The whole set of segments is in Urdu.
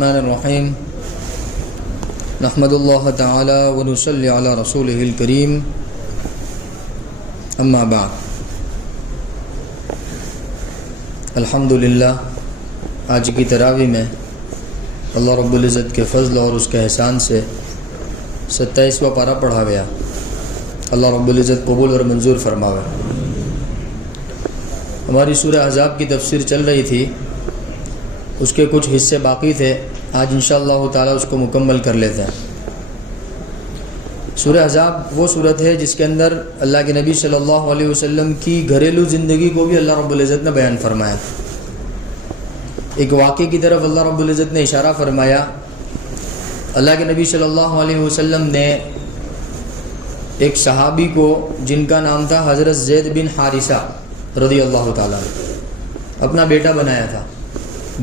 الرحمن الرحیم نحمد اللہ تعالی ونصلی علی رسولہ الکریم اما بعد. الحمدللہ آج کی تراویح میں اللہ رب العزت کے فضل اور اس کے احسان سے 27واں پارہ پڑھا گیا. اللہ رب العزت قبول اور منظور فرماوے. ہماری سورہ احزاب کی تفسیر چل رہی تھی، اس کے کچھ حصے باقی تھے. آج انشاءاللہ تعالی اس کو مکمل کر لیتے ہیں. سورہ احزاب وہ صورت ہے جس کے اندر اللہ کے نبی صلی اللہ علیہ وسلم کی گھریلو زندگی کو بھی اللہ رب العزت نے بیان فرمایا. ایک واقعے کی طرف اللہ رب العزت نے اشارہ فرمایا. اللہ کے نبی صلی اللہ علیہ وسلم نے ایک صحابی کو جن کا نام تھا حضرت زید بن حارثہ رضی اللہ تعالیٰ اپنا بیٹا بنایا تھا.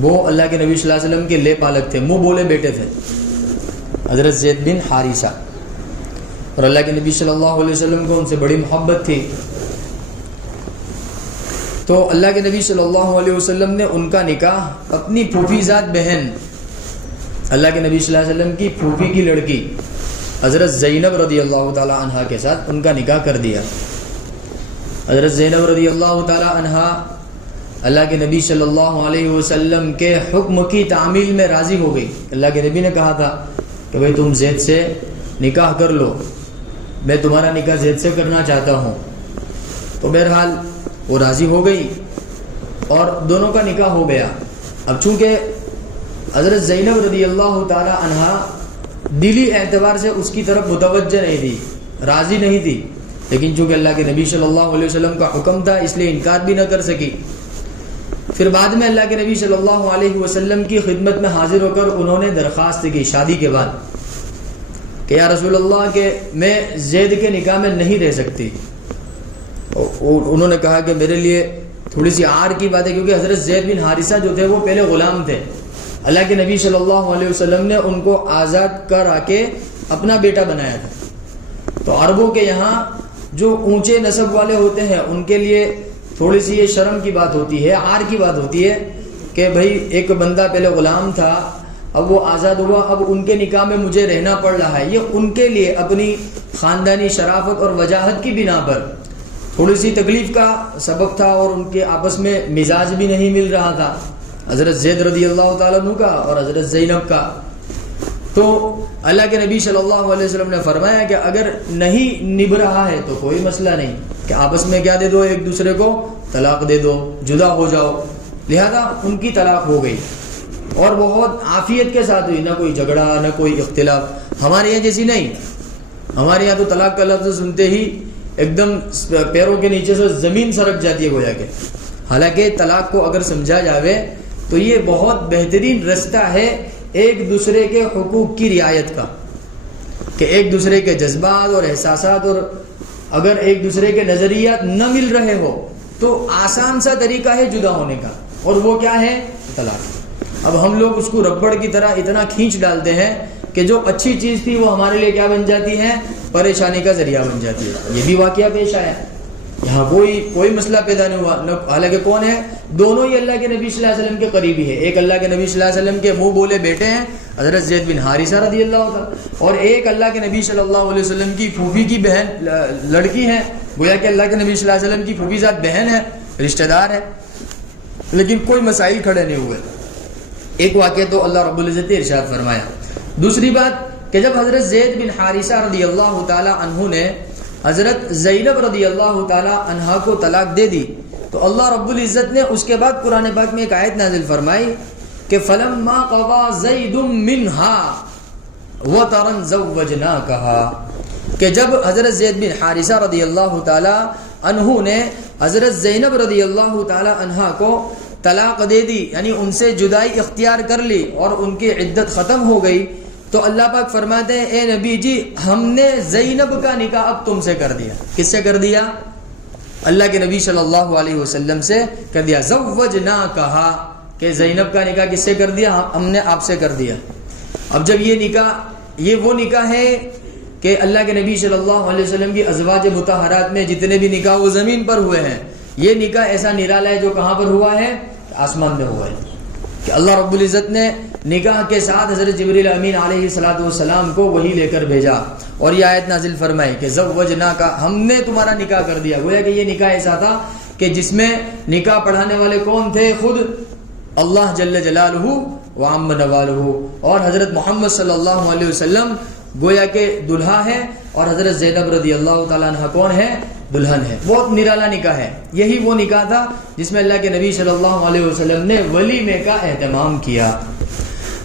وہ اللہ کے نبی صلی اللہ علیہ وسلم کے لے پالک تھے، منہ بولے بیٹے تھے حضرت زید بن حارثہ. اور اللہ کے نبی صلی اللہ علیہ وسلم کو ان سے بڑی محبت تھی. تو اللہ کے نبی صلی اللہ علیہ وسلم نے ان کا نکاح اپنی پھوپھی زاد بہن اللہ کے نبی صلی اللہ علیہ وسلم کی پھوپھی کی لڑکی حضرت زینب رضی اللہ تعالی عنہا کے ساتھ ان کا نکاح کر دیا. حضرت زینب رضی اللہ تعالی عنہا اللہ کے نبی صلی اللہ علیہ وسلم کے حکم کی تعمیل میں راضی ہو گئی. اللہ کے نبی نے کہا تھا کہ بھئی تم زید سے نکاح کر لو، میں تمہارا نکاح زید سے کرنا چاہتا ہوں. تو بہرحال وہ راضی ہو گئی اور دونوں کا نکاح ہو گیا. اب چونکہ حضرت زینب رضی اللہ تعالی عنہا دلی اعتبار سے اس کی طرف متوجہ نہیں تھی، راضی نہیں تھی، لیکن چونکہ اللہ کے نبی صلی اللہ علیہ وسلم کا حکم تھا اس لیے انکار بھی نہ کر سکی. پھر بعد میں اللہ کے نبی صلی اللہ علیہ وسلم کی خدمت میں حاضر ہو کر انہوں نے درخواست کی شادی کے بعد کہ یا رسول اللہ کہ میں زید کے نکاح میں نہیں رہ سکتی. انہوں نے کہا کہ میرے لیے تھوڑی سی عار کی بات ہے، کیونکہ حضرت زید بن حارثہ جو تھے وہ پہلے غلام تھے. اللہ کے نبی صلی اللہ علیہ وسلم نے ان کو آزاد کرا کے اپنا بیٹا بنایا تھا. تو عربوں کے یہاں جو اونچے نسب والے ہوتے ہیں ان کے لیے تھوڑی سی یہ شرم کی بات ہوتی ہے، عار کی بات ہوتی ہے کہ بھئی ایک بندہ پہلے غلام تھا، اب وہ آزاد ہوا، اب ان کے نکاح میں مجھے رہنا پڑ رہا ہے. یہ ان کے لیے اپنی خاندانی شرافت اور وجاہت کی بنا پر تھوڑی سی تکلیف کا سبب تھا، اور ان کے آپس میں مزاج بھی نہیں مل رہا تھا حضرت زید رضی اللہ تعالیٰ عنہ کا اور حضرت زینب کا. تو اللہ کے نبی صلی اللہ علیہ وسلم نے فرمایا کہ اگر نہیں نبھ رہا ہے تو کوئی مسئلہ نہیں، کہ آپس میں کیا دے دو، ایک دوسرے کو طلاق دے دو، جدا ہو جاؤ. لہذا ان کی طلاق ہو گئی اور بہت عافیت کے ساتھ ہوئی، نہ کوئی جھگڑا نہ کوئی اختلاف. ہمارے یہاں جیسی نہیں، ہمارے یہاں تو طلاق کا لفظ سنتے ہی ایک دم پیروں کے نیچے سے زمین سرک جاتی ہے گویا کہ. حالانکہ طلاق کو اگر سمجھا جاوے تو یہ بہت بہترین رستہ ہے ایک دوسرے کے حقوق کی رعایت کا، کہ ایک دوسرے کے جذبات اور احساسات اور اگر ایک دوسرے کے نظریات نہ مل رہے ہو تو آسان سا طریقہ ہے جدا ہونے کا، اور وہ کیا ہے؟ طلاق. اب ہم لوگ اس کو ربڑ کی طرح اتنا کھینچ ڈالتے ہیں کہ جو اچھی چیز تھی وہ ہمارے لیے کیا بن جاتی ہے؟ پریشانی کا ذریعہ بن جاتی ہے. یہ بھی واقعہ پیش آیا. یہاں کوئی مسئلہ پیدا نہیں ہوا، حالانکہ کون ہے؟ دونوں ہی اللہ کے نبی صلی اللہ علیہ وسلم کے قریبی ہے. ایک اللہ کے نبی صلی اللہ علیہ وسلم کے منہ بولے بیٹے ہیں حضرت زید بن حارثہ رضی اللہ عنہ، اور ایک اللہ کے نبی صلی اللہ علیہ وسلم کی پھوپھی کی بہن لڑکی ہے، گویا کہ اللہ کے نبی صلی اللہ علیہ وسلم کی پھوپھی ذات بہن ہے، رشتہ دار ہے، لیکن کوئی مسائل کھڑے نہیں ہوئے. ایک واقعہ تو اللہ رب العزت نے ارشاد فرمایا. دوسری بات کہ جب حضرت زید بن حارثہ رضی اللہ تعالی عنہ نے حضرت زینب رضی اللہ تعالی عنہا کو طلاق دے دی تو اللہ رب العزت نے اس کے بعد قرآن پاک میں ایک آیت نازل فرمائی کہ فَلَمَّا قَضَى زَيْدٌ مِّنْهَا وَطَرًا زَوَّجْنَاكَهَا، کہ جب حضرت زید بن حارثہ رضی اللہ تعالی عنہ نے حضرت زینب رضی اللہ تعالی عنہا کو طلاق دے دی، یعنی ان سے جدائی اختیار کر لی اور ان کی عدت ختم ہو گئی، تو اللہ پاک فرماتے ہیں اے نبی جی ہم نے زینب کا نکاح اب تم سے کر دیا. کس سے کر دیا؟ اللہ کے نبی صلی اللہ علیہ وسلم سے کر دیا. زوجناکہا، کہ زینب کا نکاح کس سے کر دیا؟ ہم نے آپ سے کر دیا. اب جب یہ نکاح، یہ وہ نکاح ہے کہ اللہ کے نبی صلی اللہ علیہ وسلم کی ازواج مطہرات میں جتنے بھی نکاح وہ زمین پر ہوئے ہیں، یہ نکاح ایسا نرالا ہے جو کہاں پر ہوا ہے؟ آسمان میں ہوا ہے. کہ اللہ رب العزت نے نکاح کے ساتھ حضرت جبریل امین علیہ الصلوۃ والسلام کو وہی لے کر بھیجا اور یہ آیت نازل فرمائی کہ زوجناک، ہم نے تمہارا نکاح کر دیا. گویا کہ یہ نکاح ایسا تھا کہ جس میں نکاح پڑھانے والے کون تھے؟ خود اللہ جل جلالہ وعم نوالہ، اور حضرت محمد صلی اللہ علیہ وسلم گویا کہ دلہا ہے اور حضرت زینب رضی اللہ تعالیٰ عنہ کون ہے؟ دلہن ہے. بہت نرالا نکاح ہے. یہی وہ نکاح تھا جس میں اللہ کے نبی صلی اللہ علیہ وسلم نے ولیمے کا اہتمام کیا.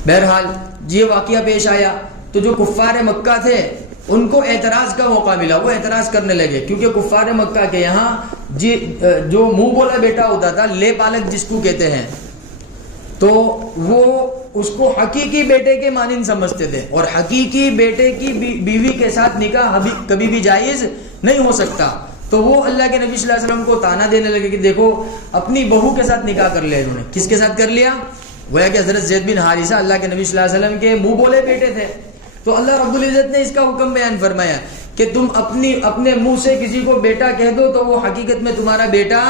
بہرحال یہ واقعہ پیش آیا تو جو کفار مکہ تھے ان کو اعتراض کا موقع ملا. وہ اعتراض کرنے لگے کیونکہ کفار مکہ کے یہاں جو منہ بولا بیٹا ہوتا تھا، لے پالک جس کو کہتے ہیں، تو وہ اس کو حقیقی بیٹے کے مانند سمجھتے تھے، اور حقیقی بیٹے کی بیوی کے ساتھ نکاح کبھی بھی جائز نہیں ہو سکتا. تو وہ اللہ کے نبی صلی اللہ علیہ وسلم کو تانا دینے لگے کہ دیکھو اپنی بہو کے ساتھ نکاح کر لیا انہوں نے. کس کے ساتھ کر لیا؟ گویا کہ حضرت زید بن حارثہ اللہ کے نبی صلی اللہ علیہ وسلم کے منہ بولے بیٹے تھے. تو اللہ رب العزت نے اس کا حکم بیان فرمایا کہ تم اپنے منہ سے کسی کو بیٹا کہہ دو تو وہ حقیقت میں تمہارا بیٹا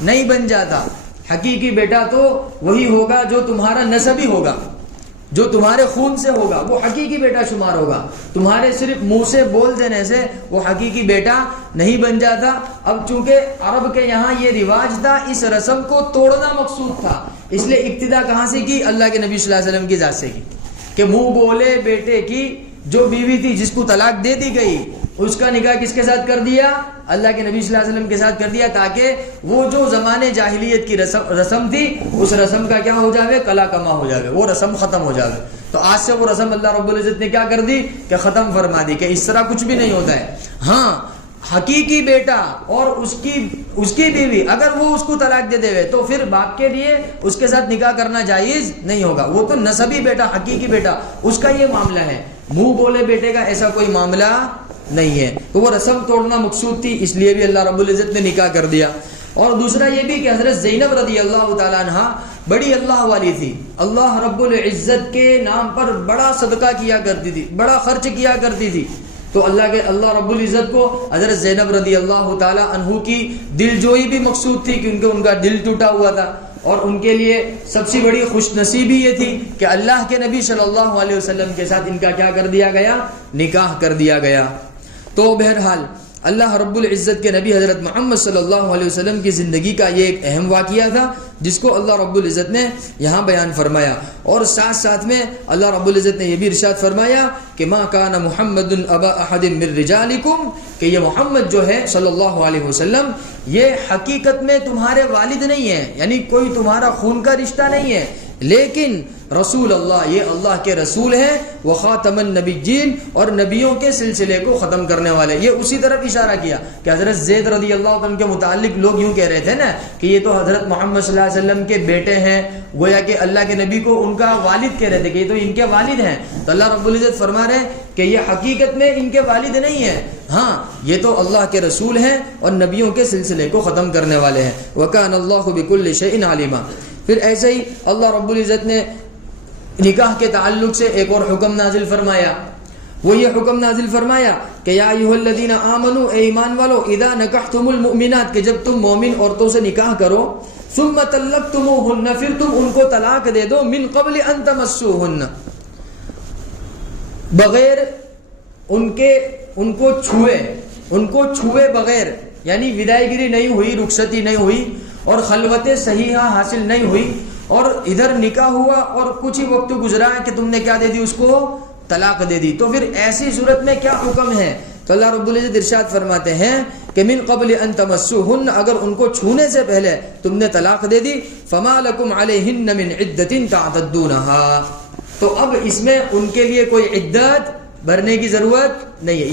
نہیں بن جاتا. حقیقی بیٹا تو وہی ہوگا جو تمہارا نسبی ہوگا، جو تمہارے خون سے ہوگا، وہ حقیقی بیٹا شمار ہوگا. تمہارے صرف منہ سے بول دینے سے وہ حقیقی بیٹا نہیں بن جاتا. اب چونکہ عرب کے یہاں یہ رواج تھا، اس رسم کو توڑنا مقصود تھا، اس لیے ابتدا کہاں سے کی؟ اللہ کے نبی صلی اللہ علیہ وسلم کی ذات سے کی کہ منہ بولے بیٹے کی جو بیوی تھی جس کو طلاق دے دی گئی، اس کا نکاح کس کے ساتھ کر دیا؟ اللہ کے نبی صلی اللہ علیہ وسلم کے ساتھ کر دیا، تاکہ وہ جو زمانے جاہلیت کی رسم تھی اس رسم کا کیا ہو جاوے؟ کلا کما ہو جاوے، وہ رسم ختم ہو جاوے. تو آج سے وہ رسم اللہ رب العزت نے کیا کر دی کہ ختم فرما دی کہ اس طرح کچھ بھی نہیں ہوتا ہے. ہاں حقیقی بیٹا اور اس کی بیوی اگر وہ اس کو طلاق دے دے تو پھر باپ کے لیے اس کے ساتھ نکاح کرنا جائز نہیں ہوگا. وہ تو نسبی بیٹا، حقیقی بیٹا، اس کا یہ معاملہ ہے. منہ بولے بیٹے کا ایسا کوئی معاملہ نہیں ہے. تو وہ رسم توڑنا مقصود تھی، اس لیے بھی اللہ رب العزت نے نکاح کر دیا. اور دوسرا یہ بھی کہ حضرت زینب رضی اللہ تعالیٰ عنہ بڑی اللہ والی تھی. اللہ رب العزت کے نام پر بڑا صدقہ کیا کرتی تھی، بڑا خرچ کیا کرتی تھی. تو اللہ رب العزت کو حضرت زینب رضی اللہ تعالیٰ عنہ کی دل جوئی بھی مقصود تھی کیونکہ ان کا دل ٹوٹا ہوا تھا. اور ان کے لیے سب سے بڑی خوش نصیبی یہ تھی کہ اللہ کے نبی صلی اللہ علیہ وسلم کے ساتھ ان کا کیا کر دیا گیا؟ نکاح کر دیا گیا. تو بہرحال اللہ رب العزت کے نبی حضرت محمد صلی اللہ علیہ وسلم کی زندگی کا یہ ایک اہم واقعہ تھا جس کو اللہ رب العزت نے یہاں بیان فرمایا. اور ساتھ میں اللہ رب العزت نے یہ بھی ارشاد فرمایا کہ ما کان محمد ابا احد من رجالکم، کہ یہ محمد جو ہے صلی اللہ علیہ وسلم یہ حقیقت میں تمہارے والد نہیں ہے، یعنی کوئی تمہارا خون کا رشتہ نہیں ہے، لیکن رسول اللہ، یہ اللہ کے رسول ہیں، وہ خاتم النبیین، اور نبیوں کے سلسلے کو ختم کرنے والے. یہ اسی طرف اشارہ کیا کہ حضرت زید رضی اللہ عنہ کے متعلق لوگ یوں کہہ رہے تھے نا کہ یہ تو حضرت محمد صلی اللہ علیہ وسلم کے بیٹے ہیں، گویا کہ اللہ کے نبی کو ان کا والد کہہ رہے تھے کہ یہ تو ان کے والد ہیں. تو اللہ رب العزت فرما رہے ہیں کہ یہ حقیقت میں ان کے والد نہیں ہیں، ہاں یہ تو اللہ کے رسول ہیں اور نبیوں کے سلسلے کو ختم کرنے والے ہیں. وَكَانَ اللَّهُ بِكُلِّ شَيْءٍ عَلِيمًا. پھر ایسے ہی اللہ رب العزت نے نکاح کے تعلق سے ایک اور حکم نازل فرمایا. وہ یہ حکم نازل فرمایا کہ یا ایھا الذین آمنوا، اے ایمان والو، اذا نکحتم المؤمنات، کہ جب تم مومن عورتوں سے نکاح کرو، ثم طلقتموہن، پھر تم ان کو طلاق دے دو، من قبل ان تمسوہن، بغیر ان کو چھوئے بغیر، یعنی ودائی گیری نہیں ہوئی، رخصتی نہیں ہوئی اور خلوت صحیحہ حاصل نہیں ہوئی، اور ادھر نکاح ہوا اور کچھ ہی وقت گزرا ہے کہ تم نے کیا دے دی؟ اس کو طلاق دے دی. تو پھر ایسی صورت میں کیا حکم ہے؟ تو اللہ رب العزت ارشاد فرماتے ہیں کہ من قبل ان تمسوہن، اگر ان کو چھونے سے پہلے تم نے طلاق دے دی، فما لکم علیہن من عدۃ تعتدونہا، تو اب اس میں ان کے لیے کوئی عدت بھرنے کی ضرورت نہیں ہے.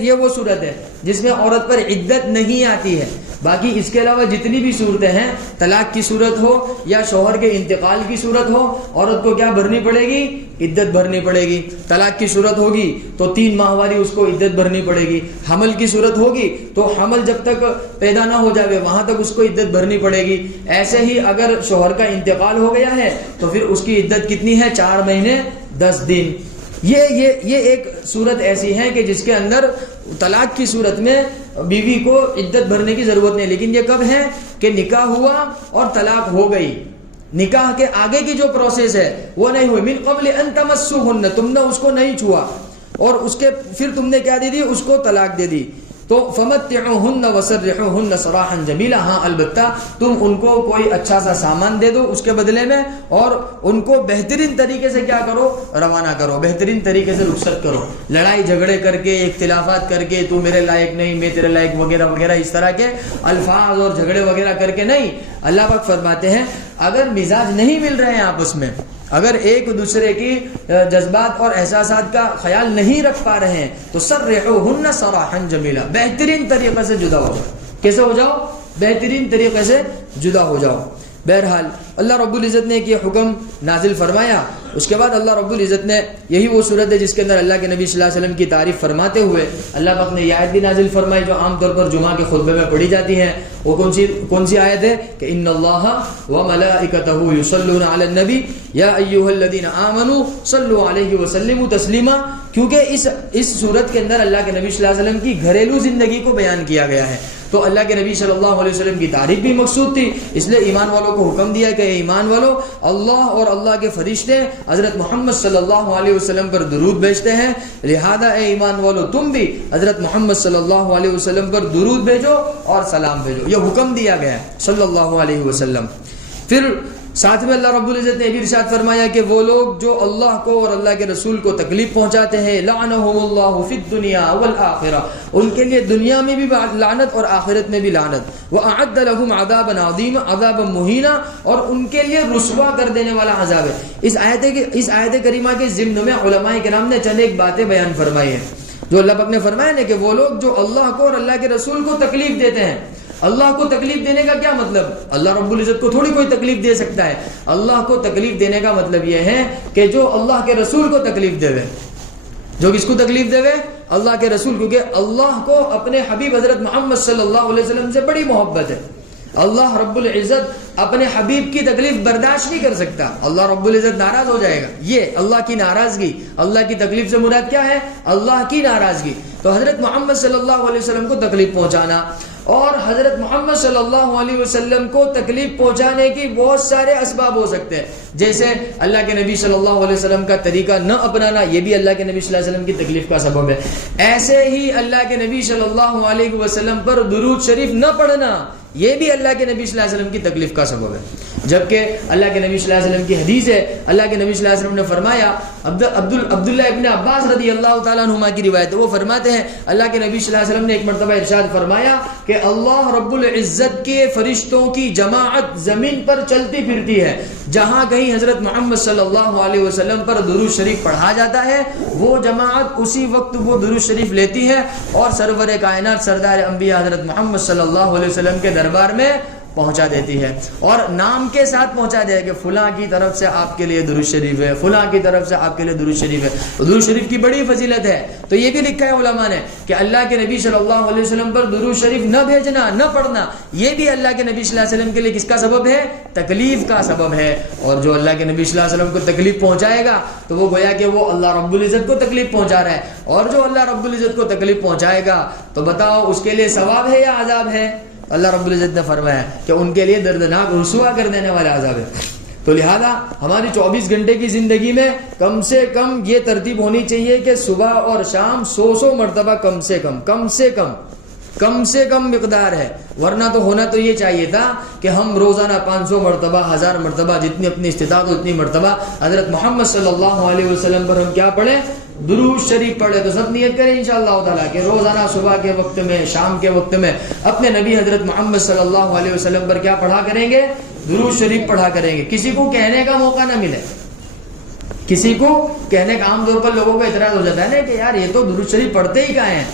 یہ وہ صورت ہے جس میں عورت پر عدت نہیں آتی ہے. باقی اس کے علاوہ جتنی بھی صورتیں ہیں، طلاق کی صورت ہو یا شوہر کے انتقال کی صورت ہو، عورت کو کیا بھرنی پڑے گی؟ عدت بھرنی پڑے گی. طلاق کی صورت ہوگی تو 3 ماہ والی اس کو عدت بھرنی پڑے گی. حمل کی صورت ہوگی تو حمل جب تک پیدا نہ ہو جائے وہاں تک اس کو عدت بھرنی پڑے گی. ایسے ہی اگر شوہر کا انتقال ہو گیا ہے تو پھر اس کی عدت کتنی ہے؟ 4 مہینے 10 دن. یہ ایک صورت ایسی ہے کہ جس کے اندر طلاق کی صورت میں بیوی کو عدت بھرنے کی ضرورت نہیں. لیکن یہ کب ہے کہ نکاح ہوا اور طلاق ہو گئی، نکاح کے آگے کی جو پروسیس ہے وہ نہیں ہوئی. من قبل ان تمسوهن, تم نے اس کو نہیں چھوا اور اس کے پھر تم نے کیا دے دی, اس کو طلاق دے دی. تو فمتعوهن وسرحوهن سراحا جمیلا, ہاں البتہ تم ان کو کوئی اچھا سا سامان دے دو اس کے بدلے میں, اور ان کو بہترین طریقے سے کیا کرو, روانہ کرو, بہترین طریقے سے رخصت کرو. لڑائی جھگڑے کر کے, اختلافات کر کے, تو میرے لائق نہیں, میں تیرے لائق وغیرہ وغیرہ, اس طرح کے الفاظ اور جھگڑے وغیرہ کر کے نہیں. اللہ پاک فرماتے ہیں اگر مزاج نہیں مل رہے ہیں آپس میں, اگر ایک دوسرے کی جذبات اور احساسات کا خیال نہیں رکھ پا رہے ہیں, تو سرحوهن سراحا جمیلا, بہترین طریقے سے جدا ہو جاؤ. کیسے ہو جاؤ؟ بہترین طریقے سے جدا ہو جاؤ. بہرحال اللہ رب العزت نے یہ حکم نازل فرمایا. اس کے بعد اللہ رب العزت نے, یہی وہ صورت ہے جس کے اندر اللہ کے نبی صلی اللہ علیہ وسلم کی تعریف فرماتے ہوئے اللہ پاک نے یہ آیت بھی نازل فرمائی جو عام طور پر جمعہ کے خطبے میں پڑھی جاتی ہیں. وہ کون سی آیت ہے کہ ان اللہ وملائکتہ یصلون علی النبی یا ایھا الذین آمنوا صلوا علیہ وسلموا تسلیما. کیونکہ اس صورت کے اندر اللہ کے نبی صلی اللہ علیہ وسلم کی گھریلو زندگی کو بیان کیا گیا ہے, تو اللہ کے نبی صلی اللہ علیہ وسلم کی تعریف بھی مقصود تھی. اس لیے ایمان والوں کو حکم دیا کہ ایمان والو, اللہ اور اللہ کے فرشتے حضرت محمد صلی اللہ علیہ وسلم پر درود بھیجتے ہیں, لہذا اے ایمان والو تم بھی حضرت محمد صلی اللہ علیہ وسلم پر درود بھیجو اور سلام بھیجو. یہ حکم دیا گیا ہے صلی اللہ علیہ وسلم. پھر ساتھ میں اللہ رب العزت نے بھی ارشاد فرمایا کہ وہ لوگ جو اللہ کو اور اللہ کے رسول کو تکلیف پہنچاتے ہیں, لعنہم اللہ فی الدنیا والآخرہ, ان کے لیے دنیا میں بھی لعنت اور آخرت میں بھی لعنت. وأعد لهم عذابا عظیما, عذابا مہینا, اور ان کے لیے رسوا کر دینے والا عذاب ہے. اس آیت کریمہ کے ضمن میں علماء کرام نے چند ایک باتیں بیان فرمائی ہیں. جو اللہ پاک نے فرمایا نا کہ وہ لوگ جو اللہ کو اور اللہ کے رسول کو تکلیف دیتے ہیں. اللہ کو تکلیف دینے کا کیا مطلب؟ اللہ رب العزت کو تھوڑی کوئی تکلیف دے سکتا ہے. اللہ کو تکلیف دینے کا مطلب یہ ہے کہ جو اللہ کے رسول کو تکلیف دے. جو کس کو تکلیف دے؟ اللہ کے رسول, کیونکہ اللہ کو اپنے حبیب حضرت محمد صلی اللہ علیہ وسلم سے بڑی محبت ہے. اللہ رب العزت اپنے حبیب کی تکلیف برداشت نہیں کر سکتا, اللہ رب العزت ناراض ہو جائے گا. یہ اللہ کی ناراضگی, اللہ کی تکلیف سے مراد کیا ہے؟ اللہ کی ناراضگی. تو حضرت محمد صلی اللہ علیہ وسلم کو تکلیف پہنچانا, اور حضرت محمد صلی اللہ علیہ وسلم کو تکلیف پہنچانے کی بہت سارے اسباب ہو سکتے ہیں. جیسے اللہ کے نبی صلی اللہ علیہ وسلم کا طریقہ نہ اپنانا, یہ بھی اللہ کے نبی صلی اللہ علیہ وسلم کی تکلیف کا سبب ہے. ایسے ہی اللہ کے نبی صلی اللہ علیہ وسلم پر درود شریف نہ پڑھنا, یہ بھی اللہ کے نبی صلی اللہ علیہ وسلم کی تکلیف کا سبب ہے. جبکہ اللہ کے نبی صلی اللہ علیہ وسلم کی حدیث ہے, اللہ کے نبی صلی اللہ علیہ وسلم نے فرمایا, عبداللہ ابن عباس رضی اللہ تعالیٰ عنہما کی روایت ہے, وہ فرماتے ہیں اللہ کے نبی صلی اللہ علیہ وسلم نے ایک مرتبہ ارشاد فرمایا کہ اللہ رب العزت کے فرشتوں کی جماعت زمین پر چلتی پھرتی ہے, جہاں کہیں حضرت محمد صلی اللہ علیہ وسلم پر درود شریف پڑھا جاتا ہے, وہ جماعت اسی وقت وہ درود شریف لیتی ہے اور سرور کائنات سردار انبیاء حضرت محمد صلی اللہ علیہ وسلم کے دربار میں پہنچا دیتی ہے, اور نام کے ساتھ پہنچا دے کہ فلاں کی طرف سے آپ کے لیے درود شریف ہے, فلاں کی طرف سے آپ کے لیے درود شریف ہے. درود شریف کی بڑی فضیلت ہے. تو یہ بھی لکھا ہے علماء نے کہ اللہ کے نبی صلی اللہ علیہ وسلم پر درود شریف نہ بھیجنا, نہ پڑھنا, یہ بھی اللہ کے نبی صلی اللہ علیہ وسلم کے لیے کس کا سبب ہے؟ تکلیف کا سبب ہے. اور جو اللہ کے نبی صلی اللہ علیہ وسلم کو تکلیف پہنچائے گا تو وہ گویا کہ وہ اللہ رب العزت کو تکلیف پہنچا رہا ہے, اور جو اللہ رب العزت کو تکلیف پہنچائے گا تو بتاؤ اس کے لیے ثواب ہے یا عذاب ہے؟ اللہ رب العزت نے فرمایا کہ ان کے لیے دردناک رسوا کر دینے والا عذاب ہے. تو لہذا ہماری 24 گھنٹے کی زندگی میں کم سے کم یہ ترتیب ہونی چاہیے کہ صبح اور شام 100 مرتبہ کم سے کم مقدار ہے. ورنہ تو ہونا تو یہ چاہیے تھا کہ ہم روزانہ 500 مرتبہ, 1000 مرتبہ, جتنی اپنی استطاعت اتنی مرتبہ حضرت محمد صلی اللہ علیہ وسلم پر ہم کیا پڑھیں؟ درود شریف پڑھے. تو سب نیت کریں انشاءاللہ تعالیٰ کہ روزانہ صبح کے وقت میں, شام کے وقت میں اپنے نبی حضرت محمد صلی اللہ علیہ وسلم پر کیا پڑھا کریں گے؟ درود شریف پڑھا کریں گے. کسی کو کہنے کا موقع نہ ملے, کسی کو کہنے کا, عام طور پر لوگوں کا اعتراض ہو جاتا ہے نا کہ یار یہ تو درود شریف پڑھتے ہی کہاں ہیں.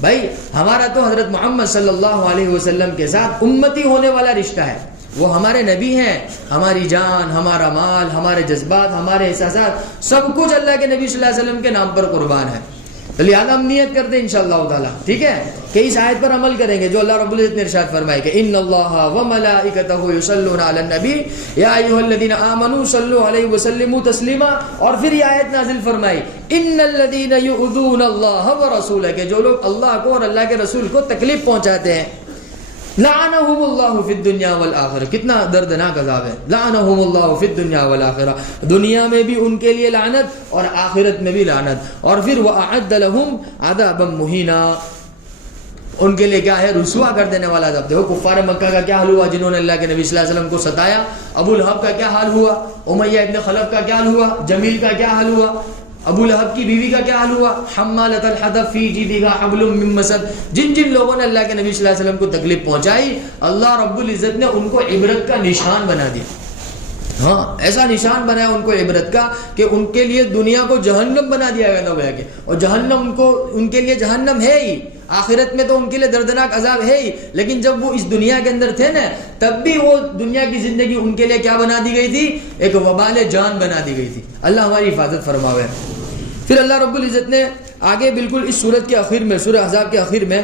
بھائی ہمارا تو حضرت محمد صلی اللہ علیہ وسلم کے ساتھ امتی ہونے والا رشتہ ہے. وہ ہمارے نبی ہیں, ہماری جان, ہمارا مال, ہمارے جذبات, ہمارے احساسات, سب کچھ اللہ کے نبی صلی اللہ علیہ وسلم کے نام پر قربان ہے. تو لہٰذا ہم نیت کرتے ہیں انشاءاللہ تعالیٰ, ٹھیک ہے, کہ اس آیت پر عمل کریں گے جو اللہ رب العزت نے ارشاد فرمایا کہ ان اللہ وملائکتہ یصلون علی النبی یا ایھا الذین آمنوا صلوا علیہ وسلموا تسلیما. اور پھر یہ آیت نازل فرمائی ان الذین یؤذون اللہ ورسولہ, کہ جو لوگ اللہ کو اور اللہ کے رسول کو تکلیف پہنچاتے ہیں, لعنہم اللہ فی الدنیا والآخرہ. کتنا دردناک عذاب ہے. لعنہم اللہ فی الدنیا والآخرہ, دنیا میں بھی ان کے لیے لعنت اور آخرت میں بھی لعنت. اور پھر وأعد لهم عذابا مہینا, ان کے لیے کیا ہے, رسوا کر دینے والا عذاب. دیکھو کفار مکہ کا کیا حال ہوا جنہوں نے اللہ کے نبی صلی اللہ علیہ وسلم کو ستایا. ابو لہب کا کیا حال ہوا, امیہ ابن خلف کا کیا حال ہوا, جمیل کا کیا حال ہوا, ابو لہب کی بیوی کا کیا حال ہوا, حمالۃ الحطب فی جیدہا حبل من مسد. جن جن لوگوں نے اللہ کے نبی صلی اللہ علیہ وسلم کو تکلیف پہنچائی, اللہ رب العزت نے ان کو عبرت کا نشان بنا دیا. ہاں, ایسا نشان بنایا ان کو عبرت کا کہ ان کے لیے دنیا کو جہنم بنا دیا گیا تھا. کہ اور جہنم ان کے لیے جہنم ہے ہی, آخرت میں تو ان کے لیے دردناک عذاب ہے ہی, لیکن جب وہ اس دنیا کے اندر تھے نا تب بھی وہ دنیا کی زندگی ان کے لیے کیا بنا دی گئی تھی, ایک وبال جان بنا دی گئی تھی. اللہ ہماری حفاظت فرماوے. پھر اللہ رب العزت نے آگے بالکل اس سورت کے آخر میں, سورہ احزاب کے آخر میں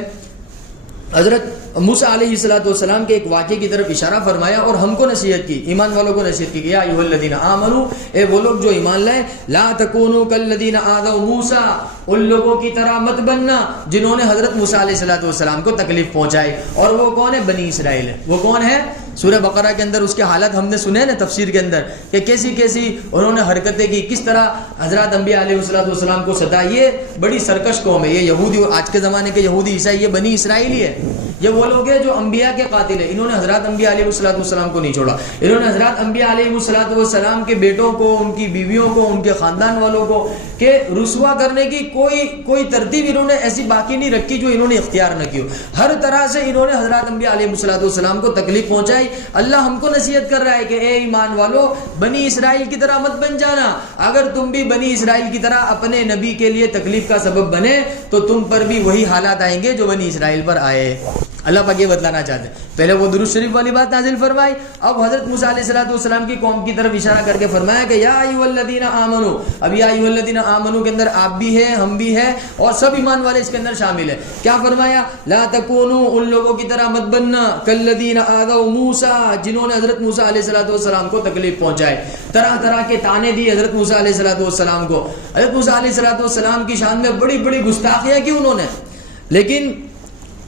حضرت موسیٰ علیہ السلام کے ایک واقعے کی طرف اشارہ فرمایا اور ہم کو نصیحت کی, ایمان والوں کو نصیحت کی کہ یا ایھا الذین آمنوا, اے وہ لوگ جو ایمان لائے, لا تکونوا کالذین آذوا موسیٰ, ان لوگوں کی طرح مت بننا جنہوں نے حضرت موسیٰ علیہ السلام کو تکلیف پہنچائی. اور وہ کون ہے, بنی اسرائیل ہے. وہ کون ہے, سورہ بقرہ کے اندر اس کے حالات ہم نے سنے نا تفسیر کے اندر کہ کیسی کیسی انہوں نے حرکتیں کی, کس طرح حضرات انبیاء علیہ السلام کو ستایا. یہ بڑی سرکش قوم ہے, یہ یہودی, آج کے زمانے کے یہودی عیسائی, یہ بنی اسرائیلی ہے. یہ وہ لوگ ہیں جو انبیاء کے قاتل ہیں. انہوں نے حضرات انبیاء علیہ السلام کو نہیں چھوڑا. انہوں نے حضرات انبیاء علیہ السلام کے بیٹوں کو, ان کی بیویوں کو, ان کے خاندان والوں کو کہ رسوا کرنے کی کوئی ترتیب انہوں نے ایسی باقی نہیں رکھی جو انہوں نے اختیار نہ کی ہو. ہر طرح سے انہوں نے حضرات انبیاء علیہ السلام کو تکلیف پہنچائی. اللہ ہم کو نصیحت کر رہا ہے کہ اے ایمان والو, بنی اسرائیل کی طرح مت بن جانا. اگر تم بھی بنی اسرائیل کی طرح اپنے نبی کے لیے تکلیف کا سبب بنے تو تم پر بھی وہی حالات آئیں گے جو بنی اسرائیل پر آئے. اللہ پاک یہ بتلانا چاہتے ہیں. پہلے وہ درود شریف والی بات نازل فرمائی, اب حضرت موسیٰ علیہ السلام کی قوم کی طرف اشارہ کر کے فرمایا کہ یا ایھا الذین آمنوا. اب یا ایھا الذین آمنوا کے اندر آپ بھی ہیں, ہم بھی ہیں, اور سب ایمان والے اس کے اندر شامل ہیں. کیا فرمایا, لا تکونوا, ان لوگوں کی طرح مت بننا, کالذین آذوا موسیٰ, جنہوں نے حضرت موسیٰ علیہ السلام کو تکلیف پہنچائے. طرح طرح کے تانے دی حضرت موسیٰ علیہ السلام کو. حضرت موسیٰ علیہ السلام کی شان میں بڑی بڑی گستاخیاں کی انہوں نے, لیکن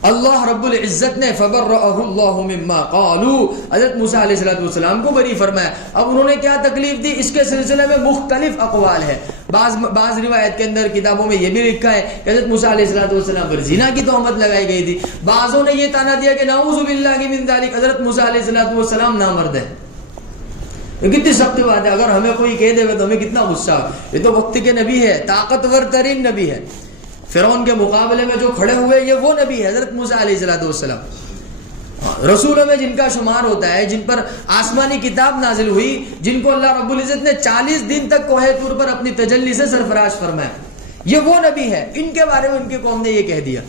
اللہ رب العزت نے فبرأہ اللہ مما قالوا, حضرت موسیٰ علیہ السلام کو بری فرمایا. اب انہوں نے کیا تکلیف دی, اس کے سلسلے میں مختلف اقوال ہے. بعض روایت کے اندر کتابوں میں یہ بھی لکھا ہے کہ حضرت موسیٰ علیہ السلام پر زنا کی تہمت لگائی گئی تھی. بعضوں نے یہ تانا دیا کہ نعوذ باللہ من ذلک, حضرت موسیٰ علیہ السلام نامرد ہے. کتنی سخت بات ہے, اگر ہمیں کوئی کہہ دے گا تو ہمیں کتنا غصہ. یہ تو وقت کے نبی ہے, طاقتور ترین نبی ہے. فرعون کے مقابلے میں جو کھڑے ہوئے یہ وہ نبی ہے حضرت موسیٰ علیہ السلام. رسولوں میں جن کا شمار ہوتا ہے, جن پر آسمانی کتاب نازل ہوئی, جن کو اللہ رب العزت نے 40 دن تک کوہ طور پر اپنی تجلی سے سرفراز فرمایا, یہ وہ نبی ہے. ان کے بارے میں ان کی قوم نے یہ کہہ دیا.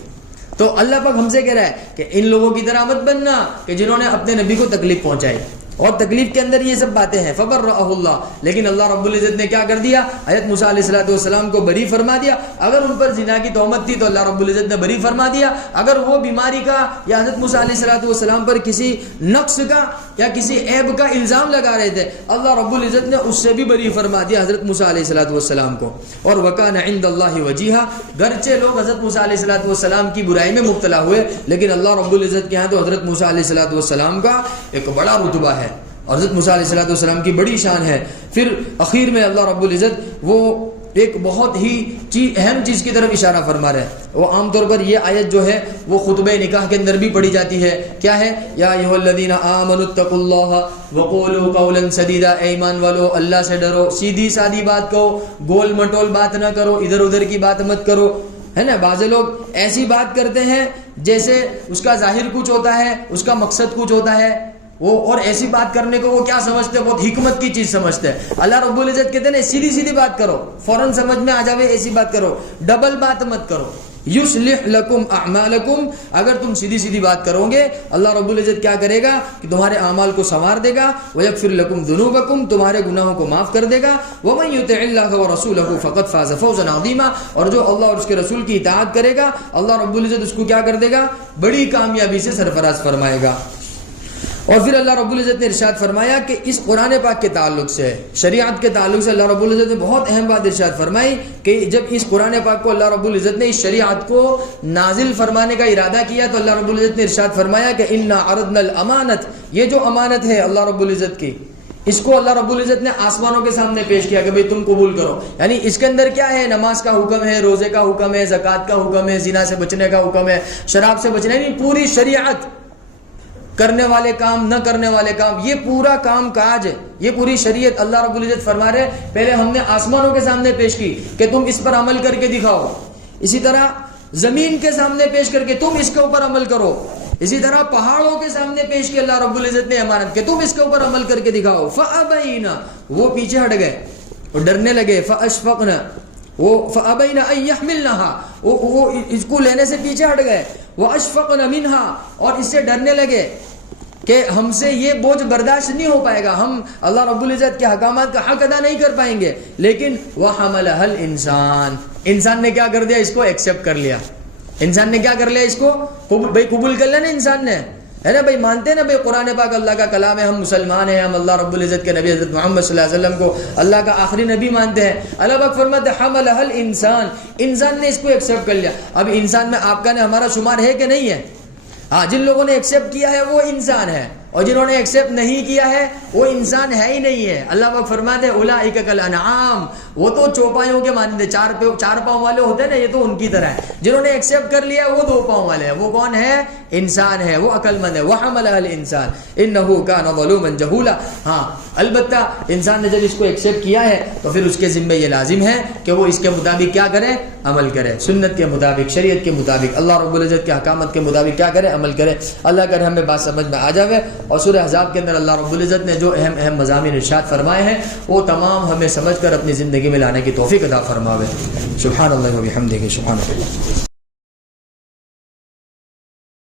تو اللہ پاک ہم سے کہہ رہا ہے کہ ان لوگوں کی طرح مت بننا کہ جنہوں نے اپنے نبی کو تکلیف پہنچائی. اور تکلیف کے اندر یہ سب باتیں ہیں. فبرأہ اللہ, لیکن اللہ رب العزت نے کیا کر دیا, حضرت موسیٰ علیہ السلام کو بری فرما دیا. اگر ان پر زنا کی تہمت تھی تو اللہ رب العزت نے بری فرما دیا. اگر وہ بیماری کا یا حضرت موسیٰ علیہ السلام پر کسی نقص کا یا کسی عیب کا الزام لگا رہے تھے, اللہ رب العزت نے اس سے بھی بری فرما دیا حضرت موسیٰ علیہ السلام کو. اور وکان عند اللہ وجیہا, گرچہ لوگ حضرت موسیٰ علیہ السلام کی برائی میں مبتلا ہوئے, لیکن اللہ رب العزت کے ہاں تو حضرت موسیٰ علیہ السلام کا ایک بڑا رتبہ ہے, حضرت موسیٰ علیہ السلام کی بڑی شان ہے. پھر اخیر میں اللہ رب العزت وہ ایک بہت ہی اہم چیز کی طرف اشارہ فرما رہے ہیں. وہ عام طور پر یہ آیت جو ہے وہ خطبہ نکاح کے اندر بھی پڑھی جاتی ہے. کیا ہے, یا ایھا الذین آمنوا اتقوا اللہ وقولوا قولا سدیدا, اے ایمان والو اللہ سے ڈرو, سیدھی سادی بات کہو, گول مٹول بات نہ کرو, ادھر ادھر کی بات مت کرو. ہے نا, بعض لوگ ایسی بات کرتے ہیں جیسے اس کا ظاہر کچھ ہوتا ہے, اس کا مقصد کچھ ہوتا ہے, وہ اور ایسی بات کرنے کو وہ کیا سمجھتے ہیں, بہت حکمت کی چیز سمجھتے ہیں. اللہ رب العزت کہتے ہیں سیدھی سیدھی بات کرو, فوراً سمجھ میں آ جاوے ایسی بات کرو, ڈبل بات مت کرو. یصلح لکم اعمالکم, اگر تم سیدھی سیدھی بات کرو گے اللہ رب العزت کیا کرے گا کہ تمہارے اعمال کو سنوار دے گا. ویغفر لکم ذنوبکم, تمہارے گناہوں کو معاف کر دے گا. ومن یطع اللہ ورسولہ فقد فاز فوزا عظیما, اور جو اللہ اور اس کے رسول کی اطاعت کرے گا اللہ رب العزت اس کو کیا کر دے گا, بڑی کامیابی سے سرفراز فرمائے گا. اور پھر اللہ رب العزت نے ارشاد فرمایا کہ اس قرآن پاک کے تعلق سے، شریعت کے تعلق سے اللہ رب العزت نے بہت اہم بات ارشاد فرمائی کہ جب اس قرآن پاک کو اللہ رب العزت نے اس شریعت کو نازل فرمانے کا ارادہ کیا تو اللہ رب العزت نے ارشاد فرمایا کہ انا عرضنا الامانت، یہ جو امانت ہے اللہ رب العزت کی، اس کو اللہ رب العزت نے آسمانوں کے سامنے پیش کیا کہ بھئی تم قبول کرو. یعنی اس کے اندر کیا ہے؟ نماز کا حکم ہے، روزے کا حکم ہے، زکوٰۃ کا حکم ہے، زنا سے بچنے کا حکم ہے، شراب سے بچنے، یعنی پوری شریعت، کرنے والے کام، نہ کرنے والے کام، یہ پورا کام کاج ہے، یہ پوری شریعت اللہ رب العزت فرما رہے پہلے ہم نے آسمانوں کے سامنے پیش کی کہ تم اس پر عمل کر کے دکھاؤ، اسی طرح زمین کے سامنے پیش کر کے تم اس کے اوپر عمل کرو، اسی طرح پہاڑوں کے سامنے پیش کی اللہ رب العزت نے امانت کہ تم اس کے اوپر عمل کر کے دکھاؤ. فَأَبَيْنَ، وہ پیچھے ہٹ گئے، وہ ڈرنے لگے. فَأَشْفَقْنَ، وہ فَأَبَيْنَ أَن يَحْمِلْنَهَا، وہ اس کو لینے سے پیچھے ہٹ گئے. وَأَشْفَقْنَ مِنْهَا، اور اس سے ڈرنے لگے کہ ہم سے یہ بوجھ برداشت نہیں ہو پائے گا، ہم اللہ رب العزت کے احکامات کا حق ادا نہیں کر پائیں گے. لیکن وَحَمَلَهَا الْإِنسان، انسان نے کیا کر دیا؟ اس کو ایکسیپٹ کر لیا. انسان نے کیا کر لیا؟ اس کو بھائی قبول کر لیا نا انسان نے، ہے نا بھائی، مانتے ہیں نا بھائی قرآن پاک اللہ کا کلام ہے، ہم مسلمان ہیں، ہم اللہ رب العزت کے نبی حضرت محمد صلی اللہ علیہ وسلم کو اللہ کا آخری نبی مانتے ہیں. اللہ پاک فرماتے ہیں حملہ الانسان، انسان نے اس کو ایکسیپٹ کر لیا. اب انسان میں آپ کا نے ہمارا شمار ہے کہ نہیں ہے؟ ہاں، جن لوگوں نے ایکسیپٹ کیا ہے وہ انسان ہے، اور جنہوں نے ایکسیپٹ نہیں کیا ہے وہ انسان ہے ہی نہیں ہے. اللہ پاک فرماتے ہیں اولئک کالانعام، وہ تو چوپایوں کے مانند ہے، چار پاؤں والے ہوتے ہیں نا، یہ تو ان کی طرح ہے. جنہوں نے ایکسیپٹ کر لیا وہ 2 پاؤں والے ہیں. وہ کون ہے؟ انسان ہے، وہ عقل مند ہے. وحملہ الانسان انہ کان ظلوما جہولا. ہاں البتہ انسان نے جب اس کو ایکسیپٹ کیا ہے تو پھر اس کے ذمہ یہ لازم ہے کہ وہ اس کے مطابق کیا کرے؟ عمل کرے، سنت کے مطابق، شریعت کے مطابق، اللہ رب العزت کے احکامات کے مطابق کیا کرے؟ عمل کرے. اللہ کرے ہمیں بات سمجھ میں آ جاوے. اور سورہ احزاب کے اندر اللہ رب العزت نے جو اہم مضامین ارشاد فرمائے ہیں وہ تمام ہمیں سمجھ کر اپنی زندگی میں لانے کی توفیق عطا فرماوے. سبحان اللہ و بحمدہ، سبحان اللہ.